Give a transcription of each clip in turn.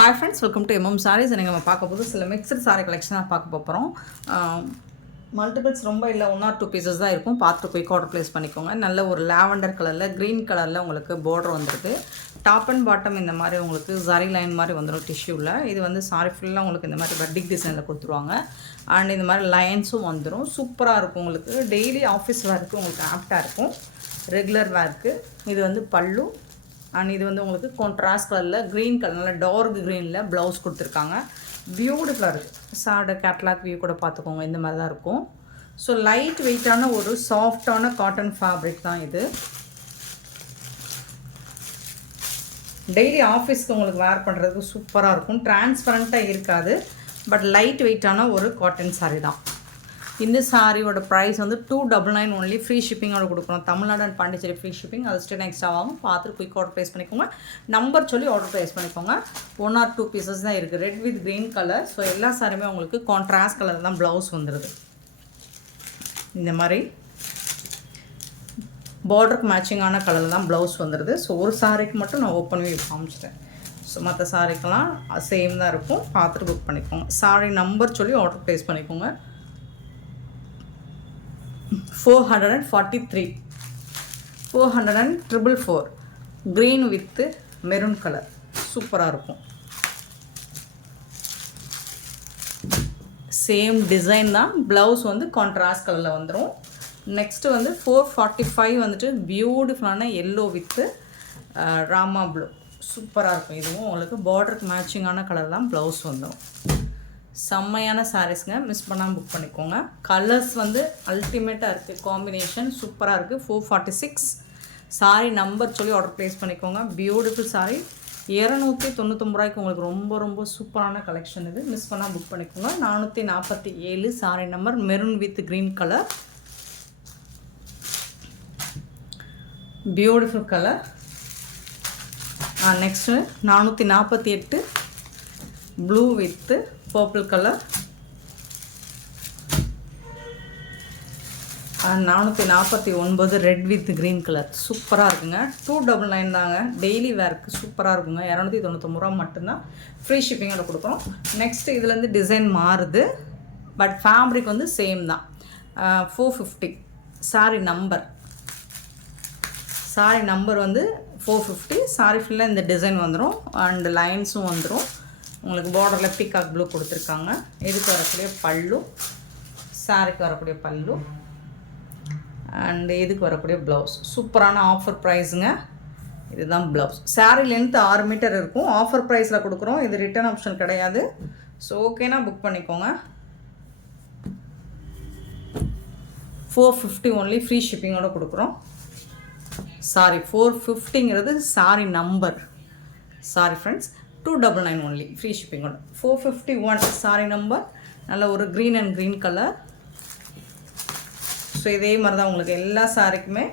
Hi friends, welcome to MM Sarees. நம்ம பார்க்க போது சில மிக்ஸ்டு சாரி கலெக்ஷனாக பார்க்க போகிறோம். மல்டிபிள்ஸ் ரொம்ப இல்லை, 1 or 2 பீசஸ் தான் இருக்கும். பார்த்துட்டு போய் ஆர்டர் ப்ளேஸ் பண்ணிக்கோங்க. நல்ல ஒரு லாவெண்டர் கலரில் க்ரீன் கலரில் உங்களுக்கு பார்டர் வந்துருக்கு. டாப் அண்ட் பாட்டம் இந்த மாதிரி உங்களுக்கு ஜரி லைன் மாதிரி வந்துடும் டிஷ்யூவில். இது வந்து சாரி ஃபுல்லாக உங்களுக்கு இந்த மாதிரி பட்டிக் டிசைனில் கொடுத்துருவாங்க. அண்ட் இந்த மாதிரி லைன்ஸும் வந்துடும். சூப்பராக இருக்கும். உங்களுக்கு டெய்லி ஆஃபீஸ் வேருக்கு உங்களுக்கு ஆப்டாக இருக்கும். ரெகுலர் வேருக்கு இது வந்து பல்லு. அண்ட் இது வந்து உங்களுக்கு கான்ட்ராஸ்ட் கலரில் க்ரீன் கலரில் டார்க் க்ரீனில் ப்ளவுஸ் கொடுத்துருக்காங்க. பியூட்டிஃபுல்லாக இருக்குது. சார்டு கேட்லாக் வியூ கூட பார்த்துக்கோங்க. இந்த மாதிரி தான் இருக்கும். ஸோ லைட் வெயிட்டான ஒரு சாஃப்டான காட்டன் ஃபேப்ரிக் தான் இது. டெய்லி ஆஃபீஸ்க்கு உங்களுக்கு வேர் பண்ணுறதுக்கு சூப்பராக இருக்கும். டிரான்ஸ்பரண்ட்டாக இருக்காது, பட் லைட் வெயிட்டான ஒரு காட்டன் சாரீ தான். இந்த சாரியோட ப்ரைஸ் வந்து 299 ஒன்லி. ஃப்ரீ ஷிப்பிங்கோட கொடுக்குறோம். Tamil Nadu and Pondicherry free shipping. அது ஸ்டே நெக்ஸ்ட் ஆகும். பார்த்துட்டு குயிக் ஆர்டர் ப்ளேஸ் பண்ணிக்கோங்க. நம்பர் சொல்லி ஆர்டர் ப்ளேஸ் பண்ணிக்கோங்க. 1 or 2 பீசஸ் தான் இருக்குது. Red with green colour. So எல்லா சாரியுமே உங்களுக்கு கான்ட்ராஸ்ட் கலர் தான் ப்ளவுஸ் வந்துடுது. இந்த மாதிரி பார்டருக்கு மேட்சிங்கான கலரில் தான் ப்ளவுஸ் வந்துடுது. ஸோ ஒரு சாரிக்கு மட்டும் நான் ஓப்பன் வியூ காமிச்சிட்டேன். ஸோ மற்ற சாரிக்கெல்லாம் சேம் தான் இருக்கும். பார்த்துட்டு புக் பண்ணிக்கோங்க. சாரி நம்பர் சொல்லி ஆர்டர் ப்ளேஸ் பண்ணிக்கோங்க. 443 444 க்ரீன் வித் மெரூன் கலர். சூப்பராக இருக்கும். சேம் டிசைன் தான். ப்ளவுஸ் வந்து கான்ட்ராஸ்ட் கலரில் வந்துடும். நெக்ஸ்ட்டு வந்து 445 வந்துட்டு பியூட்டிஃபுல்லான எல்லோ வித்து ராமா ப்ளூ. சூப்பராக இருக்கும். இதுவும் உங்களுக்கு பார்டருக்கு மேட்சிங்கான கலர் தான் ப்ளவுஸ் வந்துடும். செம்மையான சாரீஸ்ங்க. மிஸ் பண்ணாமல் புக் பண்ணிக்கோங்க. கலர்ஸ் வந்து அல்டிமேட்டாக இருக்குது. காம்பினேஷன் சூப்பராக இருக்குது. 446 சாரீ நம்பர் சொல்லி ஆர்டர் ப்ளேஸ் பண்ணிக்கோங்க. பியூட்டிஃபுல் சாரீ. 299 ரூபாய்க்கு உங்களுக்கு ரொம்ப ரொம்ப சூப்பரான கலெக்ஷன் இது. மிஸ் பண்ணால் புக் பண்ணிக்கோங்க. 447 sari number maroon with green colour. Beautiful colour. Next 448 blue with purple colour. 449 red with green colour. சூப்பராக இருக்குங்க. 299 தாங்க. டெய்லி வேர்க்கு சூப்பராக இருக்குங்க. 299 ரூபா மட்டும்தான். ஃப்ரீ ஷிப்பிங்கோட கொடுக்குறோம். நெக்ஸ்ட்டு இதுலேருந்து டிசைன் மாறுது, பட் ஃபேப்ரிக் வந்து சேம் தான். 450 சாரி நம்பர் வந்து 450. சாரி ஃபுல்லாக இந்த டிசைன் வந்துடும். அண்ட் லைன்ஸும் வந்துடும். உங்களுக்கு பார்டரில் பீகாக் ப்ளூ கொடுத்துருக்காங்க. இதுக்கு வரக்கூடிய பல்லு, சாரிக்கு வரக்கூடிய பல்லு, அண்டு இதுக்கு வரக்கூடிய ப்ளவுஸ். சூப்பரான ஆஃபர் ப்ரைஸுங்க. இதுதான் ப்ளவுஸ். சாரீ லென்த் 6 மீட்டர் இருக்கும். ஆஃபர் ப்ரைஸில் கொடுக்குறோம். இது ரிட்டர்ன் ஆப்ஷன் கிடையாது. ஸோ ஓகேனா புக் பண்ணிக்கோங்க. 450 ஒன்லி. ஃப்ரீ ஷிப்பிங்கோடு கொடுக்குறோம். 450ங்கிறது sari number. Sorry friends. 299 only. Free ஷிப்பிங்கோட. 451 சாரி நம்பர். நல்ல ஒரு green and green colour. So இதே மாதிரி தான் உங்களுக்கு எல்லா சாரிக்குமே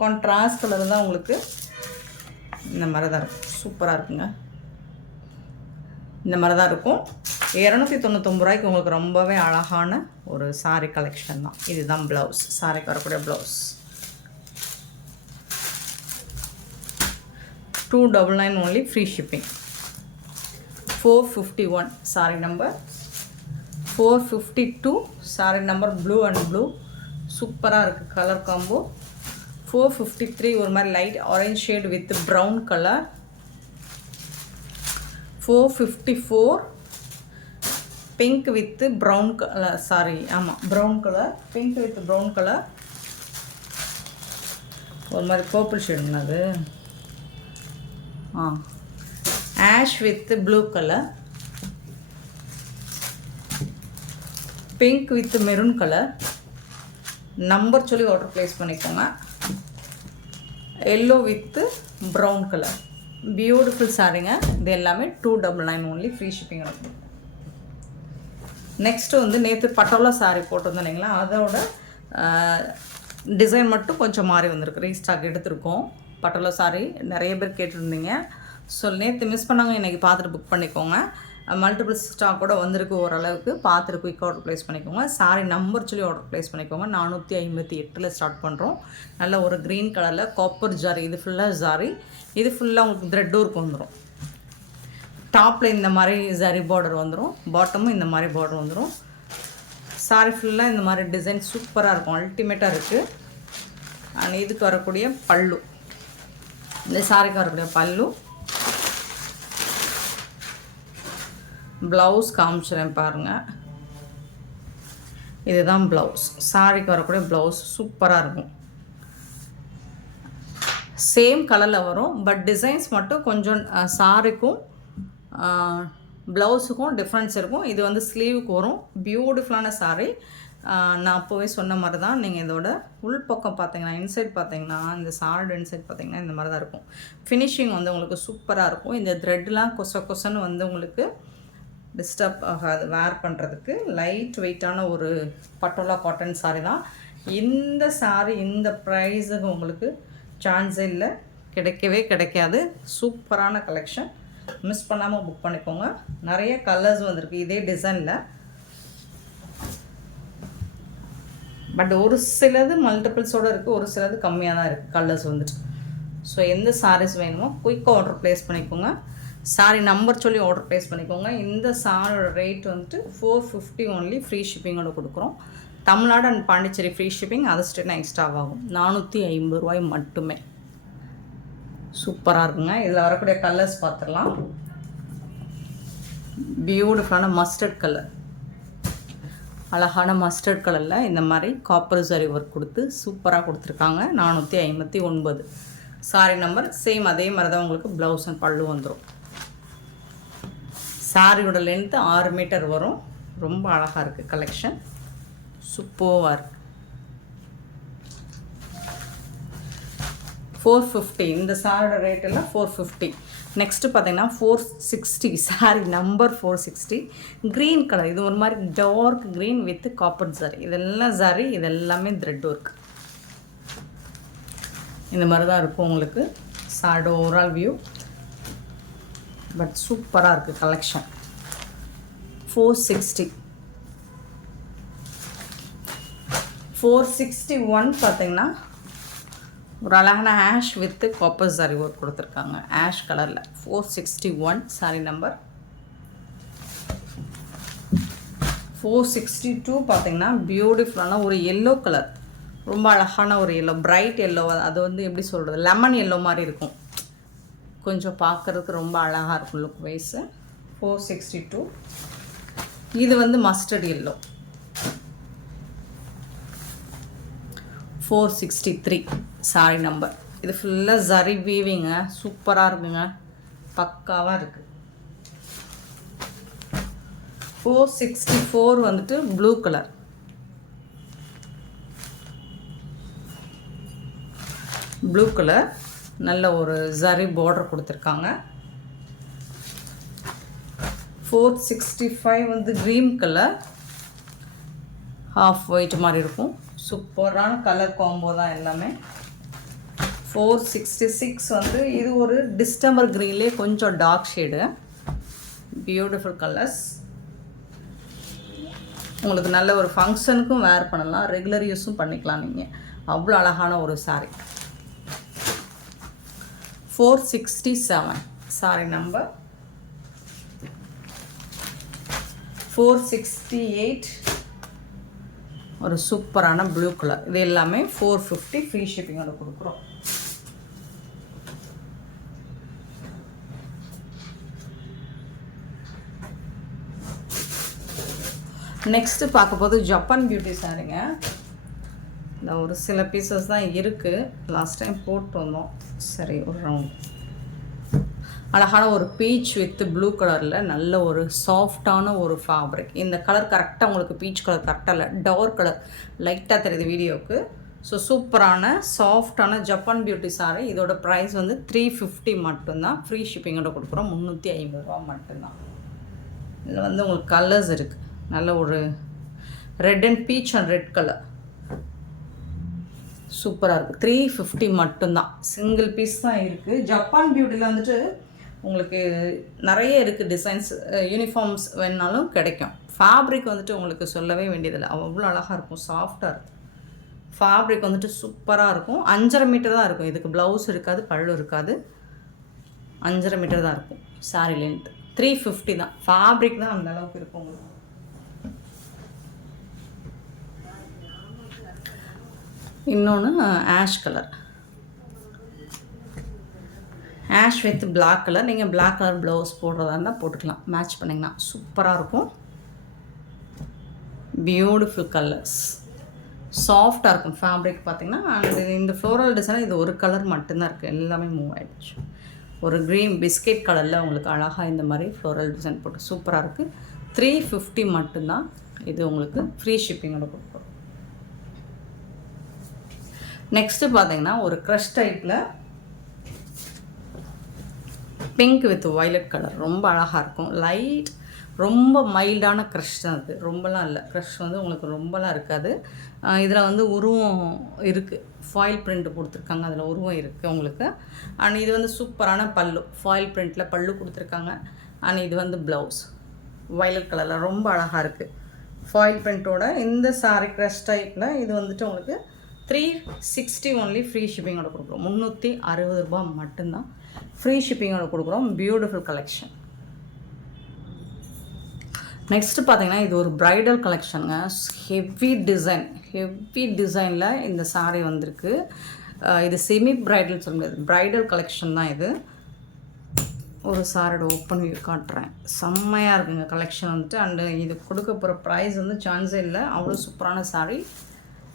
கான்ட்ராஸ்ட் கலர் தான் உங்களுக்கு இந்த மாதிரி தான் இருக்கும். சூப்பராக இருக்குங்க. இந்த மாதிரி தான் இருக்கும். 299 ரூபாய்க்கு உங்களுக்கு ரொம்பவே அழகான ஒரு சாரி கலெக்ஷன் தான். இதுதான் ப்ளவுஸ். சாரிக்கு வரக்கூடிய blouse. 299 only. Free shipping. 451 sari number. 452 sari number blue and blue. சூப்பராக இருக்குது கலர் காம்போ. 453 ஒரு மாதிரி light orange shade with brown colour. 454 pink with brown colour. Brown colour. Pink with brown colour. ஒரு மாதிரி பர்பிள் ஷேடுங்க அது. Ash with blue colour. Pink with maroon colour. Number சொல்லி order place பண்ணிக்கோங்க. Yellow with brown colour. Beautiful சாரீங்க. இது எல்லாமே 299 only. Free shipping இருக்கும். நெக்ஸ்ட்டு வந்து நேற்று பட்டோலா சாரீ போட்டிருந்தோம் இல்லைங்களா, அதோட டிசைன் மட்டும் கொஞ்சம் மாறி வந்திருக்கு. ரீஸ்டாக் எடுத்திருக்கோம். பட்டோலா சாரீ நிறைய பேர் கேட்டிருந்தீங்க. ஸோ நேற்று மிஸ் பண்ணாங்க. இன்றைக்கி பார்த்துட்டு புக் பண்ணிக்கோங்க. மல்டிபிள் ஸ்டாக் கூட வந்திருக்கு. ஓரளவுக்கு பார்த்துட்டு குயிக் ஆர்டர் ப்ளேஸ் பண்ணிக்கோங்க. சாரி நம்பர் சொல்லி ஆர்டர் ப்ளேஸ் பண்ணிக்கோங்க. 458 ஸ்டார்ட் பண்ணுறோம். நல்ல ஒரு க்ரீன் கலரில் காப்பர் ஜாரி. இது ஃபுல்லாக ஜாரி. இது ஃபுல்லாக உங்களுக்கு த்ரெட் ஒர்க் வந்துடும். டாப்பில் இந்த மாதிரி ஜரி பார்டர் வந்துடும், பாட்டமும் இந்த மாதிரி பார்டர் வந்துடும். சாரி ஃபுல்லாக இந்த மாதிரி டிசைன் சூப்பராக இருக்கும், அல்டிமேட்டாக இருக்குது. அண்ட் இதுக்கு வரக்கூடிய பல்லு, இந்த சாரிக்கு வரக்கூடிய பல்லு. ப்ளவுஸ் காமிச்சிடறேன் பாருங்கள், இதுதான் ப்ளவுஸ். சாரிக்கு வரக்கூடிய ப்ளவுஸ் சூப்பராக இருக்கும். சேம் கலரில் வரும், பட் டிசைன்ஸ் மட்டும் கொஞ்சம் சாரிக்கும் ப்ளவுஸுக்கும் டிஃப்ரென்ஸ் இருக்கும். இது வந்து ஸ்லீவுக்கு வரும். பியூட்டிஃபுல்லான சாரீ. நான் அப்போவே சொன்ன மாதிரி தான். நீங்கள் இதோட உள்பக்கம் பார்த்தீங்கன்னா, இன்சைட் பார்த்தீங்கன்னா, இந்த சாரோட இன்சைட் பார்த்தீங்கன்னா இந்த மாதிரி தான் இருக்கும். ஃபினிஷிங் வந்து உங்களுக்கு சூப்பராக இருக்கும். இந்த த்ரெட்லாம் கொசன்னு வந்து உங்களுக்கு டிஸ்டர்ப் ஆகாது வேர் பண்ணுறதுக்கு. லைட் வெயிட்டான ஒரு பட்டோலா காட்டன் சாரீ தான். இந்த சாரீ இந்த ப்ரைஸுக்கு உங்களுக்கு சான்ஸே இல்லை, கிடைக்கவே கிடைக்காது. சூப்பரான கலெக்ஷன், மிஸ் பண்ணாமல் புக் பண்ணிக்கோங்க. நிறைய கலர்ஸ் வந்திருக்கு இதே டிசைனில், பட் ஒரு சிலது மல்டிபிள்ஸோடு இருக்குது, ஒரு சிலது கம்மியாக தான் இருக்குது கலர்ஸ் வந்துட்டு. ஸோ எந்த சாரீஸ் வேணுமோ குயிக்காக ஆர்டர் ப்ளேஸ் பண்ணிக்கோங்க. சாரீ நம்பர் சொல்லி ஆர்டர் ப்ளேஸ் பண்ணிக்கோங்க. இந்த சாரியோட ரேட் வந்துட்டு 450 ஒன்லி, ஃப்ரீ ஷிப்பிங்கோட கொடுக்குறோம். Tamil Nadu and Pondicherry free shipping, அது ஸ்டேட்னா எக்ஸ்ட்ராவாகும். 450 ரூபாய் மட்டுமே. சூப்பராக இருக்குங்க. இதில் வரக்கூடிய கலர்ஸ் பார்த்துடலாம். பியூட்டிஃபுல்லான மஸ்டர்ட் கலர், அழகான மஸ்டர்ட் கலரில் இந்த மாதிரி காப்பர் சரி ஒர்க் கொடுத்து சூப்பராக கொடுத்துருக்காங்க. 459 சாரி நம்பர். சேம் அதே மாதிரி தான் உங்களுக்கு ப்ளவுஸ் அண்ட் பல்லு வந்துடும். சாரியோட லென்த்து 6 மீட்டர் வரும். ரொம்ப அழகாக இருக்குது கலெக்ஷன், சூப்பராக இருக்குது. 450 இந்த சாரோட ரேட் எல்லாம் 450. நெக்ஸ்ட்டு பார்த்தீங்கன்னா 460 சாரி நம்பர் 460. க்ரீன் கலர், இது ஒரு மாதிரி dark green with copper sari. இதெல்லாம் சாரி, இதெல்லாமே த்ரெட் ஒர்க். இந்த மாதிரி தான் இருக்கும் உங்களுக்கு சாரோட ஓவரால் வியூ. பட் சூப்பராக இருக்குது கலெக்ஷன். 460. 461 பார்த்தீங்கன்னா ஒரு அழகான ash with copper sorry work கொடுத்துருக்காங்க, ஆஷ் கலரில். 461 சாரி நம்பர். 462 பார்த்தீங்கன்னா பியூட்டிஃபுல்லான ஒரு எல்லோ கலர், ரொம்ப அழகான ஒரு எல்லோ, பிரைட் எல்லோ. அது வந்து எப்படி சொல்கிறது, லெமன் எல்லோ மாதிரி இருக்கும், கொஞ்சம் பார்க்குறதுக்கு ரொம்ப அழகாக இருக்கும் லுக் வைஸு. 462. இது வந்து மஸ்டர்ட் எல்லோ. 463 sorry number. இது ஃபுல்லாக ஜரி வீவிங்க, சூப்பராக இருக்குங்க, பக்காவாக இருக்குது. 464 வந்துட்டு ப்ளூ கலர். ப்ளூ கலர் நல்ல ஒரு ஜரி பார்டர் கொடுத்துருக்காங்க. 465 வந்து க்ரீன் கலர், ஹாஃப் ஒயிட் மாதிரி இருக்கும். சூப்பரான கலர் காம்போ தான் எல்லாமே. 466 வந்து இது ஒரு டிஸ்டம்பர் க்ரீன்லேயே கொஞ்சம் டார்க் ஷேடு. Beautiful colours. உங்களுக்கு நல்ல ஒரு ஃபங்க்ஷனுக்கும் வேர் பண்ணலாம், ரெகுலர் யூஸும் பண்ணிக்கலாம் நீங்கள். அவ்வளோ அழகான ஒரு சாரீ. 467 sorry number. 468 ஒரு சூப்பரான ப்ளூ கலர். இது எல்லாமே 450 ஃப்ரீ ஷிப்பிங்கோட கொடுக்குறோம். நெக்ஸ்ட்டு பார்க்க போது ஜப்பான் பியூட்டி சாரீங்க. இந்த ஒரு சில பீசஸ் தான் இருக்குது, லாஸ்ட் டைம் போட்டு வந்தோம். சரி, ஒரு ரவுண்ட் அழகான ஒரு பீச் வித் ப்ளூ கலரில் நல்ல ஒரு சாஃப்டான ஒரு ஃபேப்ரிக். இந்த கலர் கரெக்டாக உங்களுக்கு பீச் கலர் கரெக்டாக இல்லை, டார்க் கலர் லைட்டாக தெரியுது வீடியோவுக்கு. ஸோ சூப்பரான சாஃப்டான ஜப்பான் பியூட்டி சாரீ. இதோட ப்ரைஸ் வந்து 350 மட்டும்தான், ஃப்ரீ ஷிப்பிங்கோட கொடுக்குறோம். 350 ரூபா மட்டும்தான். இதில் வந்து உங்களுக்கு கலர்ஸ் இருக்குது, நல்ல ஒரு red and beach and red colour சூப்பராக இருக்குது. 350 மட்டும்தான், சிங்கிள் பீஸ் தான் இருக்குது. ஜப்பான் பியூட்டியில் வந்துட்டு உங்களுக்கு நிறைய இருக்குது டிசைன்ஸ், யூனிஃபார்ம்ஸ் வேணுனாலும் கிடைக்கும். ஃபேப்ரிக் வந்துட்டு உங்களுக்கு சொல்லவே வேண்டியதில்லை, அவ்வளோ அழகாக இருக்கும், சாஃப்டாக இருக்கும். ஃபேப்ரிக் வந்துட்டு சூப்பராக இருக்கும். 5.5 மீட்டர் தான் இருக்கும். இதுக்கு ப்ளவுஸ் இருக்காது, பல்லு இருக்காது. 5.5 மீட்டர் தான் இருக்கும் சாரீ லென்த்து. 350 தான். ஃபேப்ரிக் தான் அந்த அளவுக்கு இருக்கும் உங்களுக்கு. இன்னொன்று ash colour, ash with black colour. நீங்கள் பிளாக் கலர் ப்ளவுஸ் போடுறதா இருந்தால் போட்டுக்கலாம், மேட்ச் பண்ணிங்கன்னா சூப்பராக இருக்கும். பியூட்டிஃபுல் கலர்ஸ், சாஃப்டாக இருக்கும் ஃபேப்ரிக் பார்த்திங்கன்னா. அண்ட் இந்த ஃப்ளோரல் டிசைன் இது ஒரு கலர் மட்டும்தான் இருக்குது, எல்லாமே மூவ் ஆகிடுச்சு. ஒரு க்ரீன் பிஸ்கெட் கலரில் உங்களுக்கு அழகாக இந்த மாதிரி ஃப்ளோரல் டிசைன் போட்டு சூப்பராக இருக்குது. 350 மட்டும்தான். இது உங்களுக்கு ஃப்ரீ ஷிப்பிங்கோட கொடுக்குறோம். நெக்ஸ்ட்டு பார்த்தீங்கன்னா ஒரு க்ரஷ் டைப்பில் பிங்க் வித் வயலட் கலர், ரொம்ப அழகாக இருக்கும். லைட், ரொம்ப மைல்டான க்ரஷ் தான் அது, ரொம்பலாம் இல்லை. க்ரஷ் வந்து உங்களுக்கு ரொம்பலாம் இருக்காது. இதில் வந்து உருவம் இருக்குது, ஃபாயில் பிரிண்ட் கொடுத்துருக்காங்க, அதில் உருவம் இருக்குது உங்களுக்கு. அண்ட் இது வந்து சூப்பரான பல்லு, ஃபாயில் பிரிண்ட்டில் பல்லு கொடுத்துருக்காங்க. அண்ட் இது வந்து ப்ளவுஸ் வயலட் கலரில் ரொம்ப அழகாக இருக்குது ஃபாயில் பிரிண்ட்டோட. இந்த சாரி க்ரஷ் டைப்பில் இது வந்துட்டு உங்களுக்கு 360 ஒன்லி ஃப்ரீ ஷிப்பிங்கோட கொடுக்குறோம். 360 ரூபா மட்டும்தான் ஃப்ரீ ஷிப்பிங்கோட கொடுக்குறோம். Beautiful collection. நெக்ஸ்ட்டு பார்த்தீங்கன்னா இது ஒரு ப்ரைடல் கலெக்ஷனுங்க. ஹெவி டிசைனில் இந்த சாரீ வந்திருக்கு. இது செமி ப்ரைடல் சொல்ல முடியாது, ப்ரைடல் கலெக்ஷன் தான் இது. ஒரு சாரோட ஓப்பன் வியூ காட்டுறேன், செம்மையாக இருக்குங்க கலெக்ஷன் வந்துட்டு. அண்டு இது கொடுக்க போகிற ப்ரைஸ் வந்து சான்ஸே இல்லை, அவ்வளோ சூப்பரான சாரீ.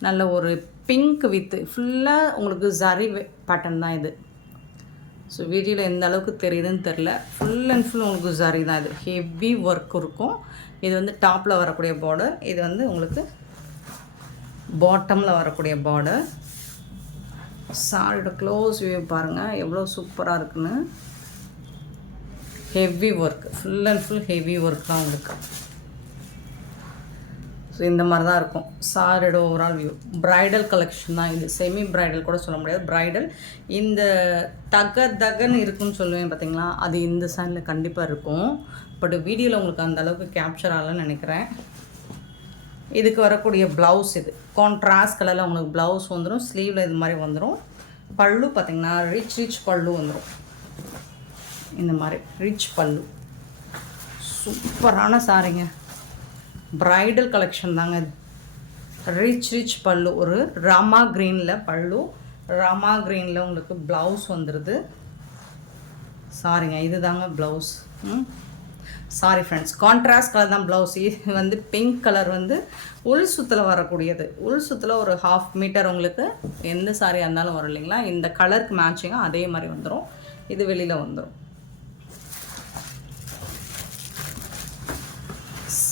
நல்ல ஒரு பிங்க் வித்து ஃபுல்லாக உங்களுக்கு ஜரி பேட்டர்ன் தான் இது. ஸோ வீடியோவில் எந்த அளவுக்கு தெரியுதுன்னு தெரில, ஃபுல் அண்ட் ஃபுல் உங்களுக்கு ஜரி தான். இது ஹெவி ஒர்க் இருக்கும். இது வந்து டாப்பில் வரக்கூடிய பார்டர், இது வந்து உங்களுக்கு பாட்டமில் வரக்கூடிய பார்டர். சாரியோட க்ளோஸ் வியூ பாருங்கள் எவ்வளோ சூப்பராக இருக்குன்னு. Heavy work, full and full heavy work தான் உங்களுக்கு. ஸோ இந்த மாதிரி தான் இருக்கும் சாரியோட ஓவரால் வியூ. ப்ரைடல் கலெக்ஷன் தான் இது, செமி ப்ரைடல் கூட சொல்ல முடியாது, ப்ரைடல். இந்த தகன்னு இருக்குன்னு சொல்லுவேன் பார்த்தீங்களா, அது இந்த சைடில் கண்டிப்பாக இருக்கும். பட் வீடியோவில் உங்களுக்கு அந்த அளவுக்கு கேப்சர் ஆகலன்னு நினைக்கிறேன். இதுக்கு வரக்கூடிய ப்ளவுஸ் இது கான்ட்ராஸ்ட் கலரில் உங்களுக்கு ப்ளவுஸ் வந்துடும். ஸ்லீவில் இது மாதிரி வந்துடும். பல்லு பார்த்திங்கன்னா ரிச் பல்லு வந்துடும். இந்த மாதிரி ரிச் பல்லு, சூப்பரான சாரிங்க. ப்ரைடல் கலெக்ஷன் தாங்க இது. ரிச் பல்லு, ஒரு ராமா க்ரீனில் பல்லு, ராமா க்ரீனில் உங்களுக்கு ப்ளவுஸ் வந்துடுது. சாரிங்க, இது தாங்க blouse. Sorry friends, contrast colour தான் ப்ளவுஸ். இது வந்து பிங்க் கலர் வந்து உள் சுத்தில் வரக்கூடியது. உள் சுத்தில் ஒரு 1/2 மீட்டர் உங்களுக்கு எந்த சாரியாக இருந்தாலும் வரும் இல்லைங்களா, இந்த கலருக்கு மேட்சிங்காக அதே மாதிரி வந்துடும். இது வெளியில் வந்துடும்.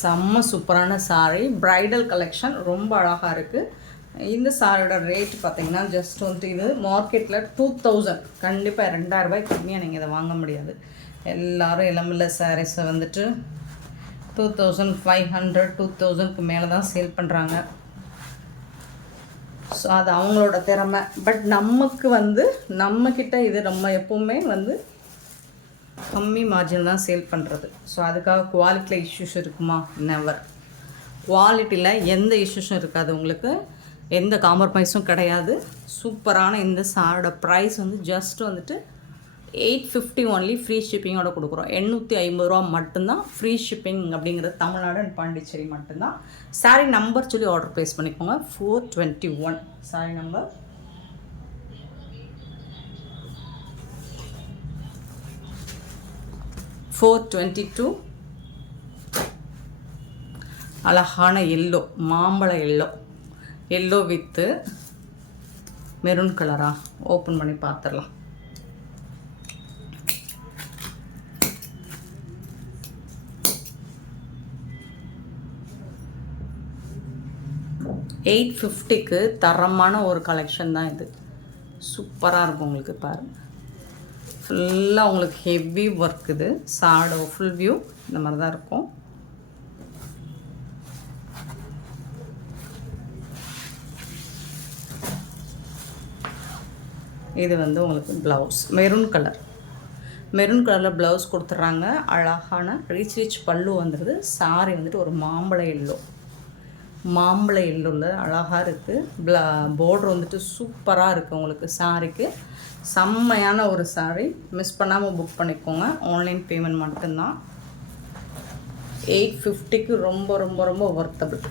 செம்ம சூப்பரான சாரீ, ப்ரைடல் கலெக்ஷன், ரொம்ப அழகாக இருக்குது. இந்த சாரியோட ரேட் பார்த்திங்கன்னா ஜஸ்ட் வந்துட்டு இது மார்க்கெட்டில் 2000, கண்டிப்பாக 2000 ரூபாய்க்கு கம்மியாக நீங்கள் இதை வாங்க முடியாது. எல்லோரும் இளம்பிள்ளை சாரீஸை வந்துட்டு 2500 2000க்கு மேலே தான் சேல் பண்ணுறாங்க. ஸோ அது அவங்களோட திறமை. பட் நமக்கு வந்து நம்மக்கிட்ட இது நம்ம எப்போவுமே வந்து கம்மி மார்ஜின் தான் சேல் பண்ணுறது. ஸோ அதுக்காக குவாலிட்டியில் இஷ்யூஸ் இருக்குமா? நெவர். குவாலிட்டியில் எந்த இஷ்யூஸும் இருக்காது, உங்களுக்கு எந்த காம்ப்ரமைஸும் கிடையாது. சூப்பரான இந்த சாரோட ப்ரைஸ் வந்து ஜஸ்ட் வந்துட்டு 850 ஒன்லி ஃப்ரீ ஷிப்பிங்கோட கொடுக்குறோம். 850 ரூபா மட்டும்தான் ஃப்ரீ ஷிப்பிங். அப்படிங்கிறது தமிழ்நாடு அண்ட் பாண்டிச்சேரி மட்டும்தான். சாரீ நம்பர் சொல்லி ஆர்டர் ப்ளேஸ் பண்ணிக்கோங்க. 421 சாரீ நம்பர். $422. அழகான எல்லோ, மாம்பழ எல்லோ வித்து மெரூன் கலரா, ஓப்பன் பண்ணி பார்த்துடலாம். $850க்கு தரமான ஒரு கலெக்ஷன் தான் இது. சூப்பராக இருக்கும் உங்களுக்கு. பாருங்கள், ஃபுல்லாக உங்களுக்கு ஹெவி ஒர்க். இது சாடோ ஃபுல் வியூ இந்த மாதிரி தான் இருக்கும். இது வந்து உங்களுக்கு ப்ளவுஸ் மெரூன் கலரில் ப்ளவுஸ் கொடுத்துட்றாங்க. அழகான ரிச் பல்லு வந்துடுது. சாரி வந்துட்டு ஒரு மாம்பழ எல்லோவில் அழகாக இருக்குது. பார்டர் வந்துட்டு சூப்பராக இருக்குது உங்களுக்கு. சாரிக்கு செம்மையான ஒரு சாரி. மிஸ் பண்ணாமல் புக் பண்ணிக்கோங்க. ஆன்லைன் பேமெண்ட் மட்டும்தான். 850க்கு ரொம்ப ரொம்ப ரொம்ப ஒர்த்தபிள்.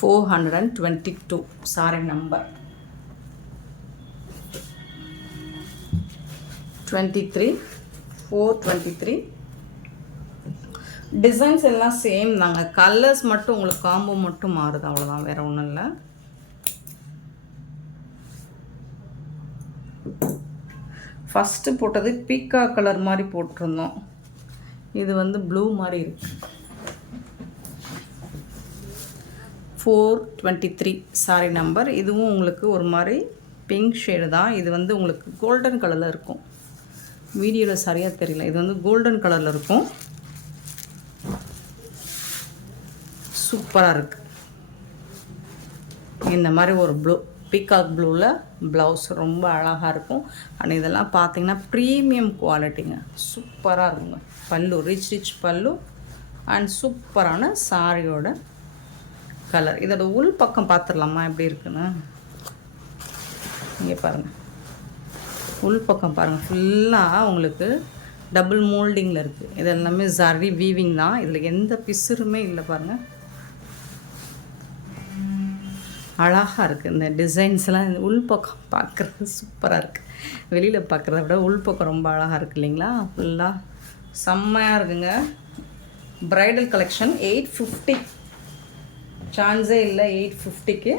$422 sorry number 423. டிசைன்ஸ் எல்லாம் சேம் தாங்க, கலர்ஸ் மட்டும் உங்களுக்கு காம்போ மட்டும் மாறுது, அவ்வளோதான், வேறு ஒன்றும் இல்லை. ஃபஸ்ட்டு போட்டது பீக்கா கலர் மாதிரி போட்டிருந்தோம், இது வந்து ப்ளூ மாதிரி இருக்குது. 423 சாரி நம்பர். இதுவும் உங்களுக்கு ஒரு மாதிரி பிங்க் ஷேடு தான். இது வந்து உங்களுக்கு கோல்டன் கலரில் இருக்கும், வீடியோவில் சரியாக தெரியல. இது வந்து கோல்டன் கலரில் இருக்கும், சூப்பராக இருக்குது. இந்த மாதிரி ஒரு ப்ளூ பீகாக் ப்ளூவில் ப்ளவுஸ் ரொம்ப அழகாக இருக்கும். அண்ட் இதெல்லாம் பார்த்தீங்கன்னா ப்ரீமியம் குவாலிட்டிங்க, சூப்பராக இருக்குங்க. பல்லு ரிச் பல்லு அண்ட் சூப்பரான சாரியோட கலர். இதோட உள் பக்கம் பார்த்துடலாமா எப்படி இருக்குன்னு? இங்கே பாருங்கள், உள் பக்கம் பாருங்கள், ஃபுல்லாக உங்களுக்கு டபுள் மோல்டிங்கில் இருக்குது. இது எல்லாமே ஜரி வீவிங் தான், இதில் எந்த பிசுறுமே இல்லை பாருங்கள், அழகாக இருக்குது. இந்த டிசைன்ஸ்லாம் இந்த உள் பக்கம் பார்க்குறது சூப்பராக இருக்குது. வெளியில் பார்க்குறத விட உள் பக்கம் ரொம்ப அழகாக இருக்குது இல்லைங்களா? ஃபுல்லாக செம்மையாக இருக்குங்க. ப்ரைடல் கலெக்ஷன் 850, சான்ஸே இல்லை 850க்கு.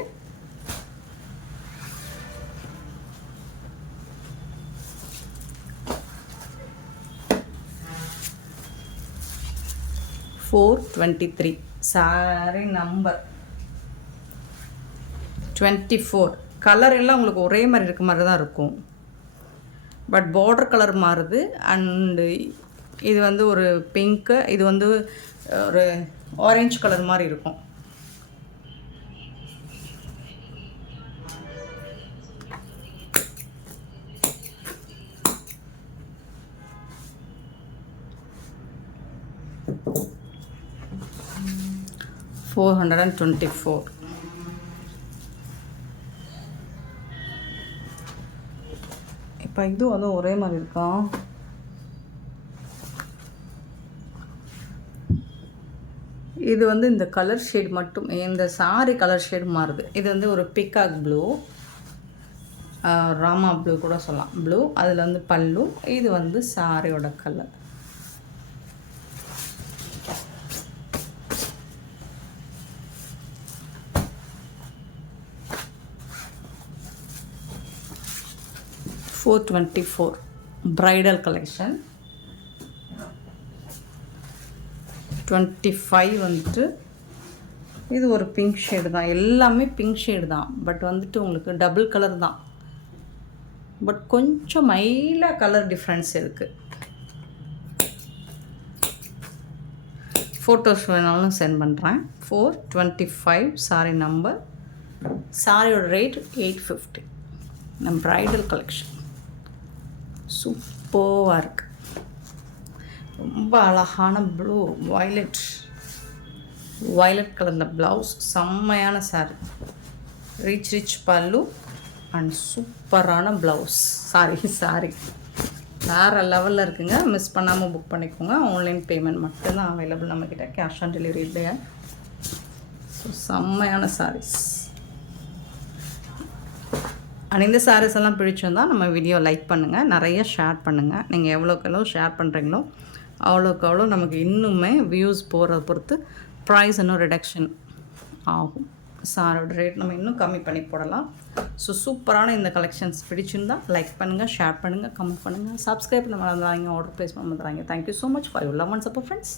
$423 சாரி நம்பர் 24. கலர் எல்லாம் உங்களுக்கு ஒரே மாதிரி இருக்க மாதிரி தான் இருக்கும், பட் பார்டர் கலர் மாறுது. அண்டு இது வந்து ஒரு பிங்க்கு, இது வந்து ஒரு ஆரஞ்சு கலர் மாதிரி இருக்கும். $424. இப்போ இது வந்து ஒரே மாதிரி இருக்கா? இது வந்து இந்த கலர் ஷேட் மட்டும், இந்த சாரி கலர் ஷேட் மாறுது. இது வந்து ஒரு பிகாக் ப்ளூ, ராமா ப்ளூ கூட சொல்லலாம், ப்ளூ. அதில் வந்து பல்லு, இது வந்து சாரியோட கலர். $424 bridal collection. 25 வந்துட்டு இது ஒரு பிங்க் ஷேடு தான், எல்லாமே பிங்க் ஷேடு தான், பட் வந்துட்டு உங்களுக்கு டபுள் கலர் தான், பட் கொஞ்சம் மைல்டாக கலர் டிஃப்ரென்ஸ் இருக்குது. ஃபோட்டோஸ் வேணாலும் சென்ட் பண்ணுறேன். 425 சாரி நம்பர். சாரியோட ரேட் 850. நம்ம ப்ரைடல் கலெக்ஷன் சூப்பராக இருக்குது, ரொம்ப அழகான ப்ளூ வயலட் கலரில் ப்ளவுஸ், செம்மையான சாரி, ரிச் பல்லு அண்ட் சூப்பரான ப்ளவுஸ். சாரி வேறு லெவலில் இருக்குங்க. மிஸ் பண்ணாமல் புக் பண்ணிக்கோங்க. ஆன்லைன் பேமெண்ட் மட்டும்தான் அவைலபிள் நம்மக்கிட்ட, கேஷ் ஆன் டெலிவரி இல்லையா. ஸோ செம்மையான சாரீஸ். அண்ட் இந்த சாரீஸ் எல்லாம் பிடிச்சிருந்தால் நம்ம வீடியோ லைக் பண்ணுங்கள், நிறைய ஷேர் பண்ணுங்கள். நீங்கள் எவ்வளோக்கு எவ்வளோ ஷேர் பண்ணுறீங்களோ அவ்வளோக்கு அவ்வளோ நமக்கு இன்னுமே வியூஸ் போகிறத பொறுத்து ப்ரைஸ் இன்னும் ரிடக்ஷன் ஆகும். சாரோட ரேட் நம்ம இன்னும் கம்மி பண்ணி போடலாம். ஸோ சூப்பரான இந்த கலெக்ஷன்ஸ் பிடிச்சிருந்தால் லைக் பண்ணுங்கள், ஷேர் பண்ணுங்கள், கமெண்ட் பண்ணுங்கள், சப்ஸ்கிரைப் பண்ண மறந்துடாதீங்க, ஆர்டர் ப்ளேஸ் பண்ண மறந்துடாதீங்க. Thank you so much for your love and support friends.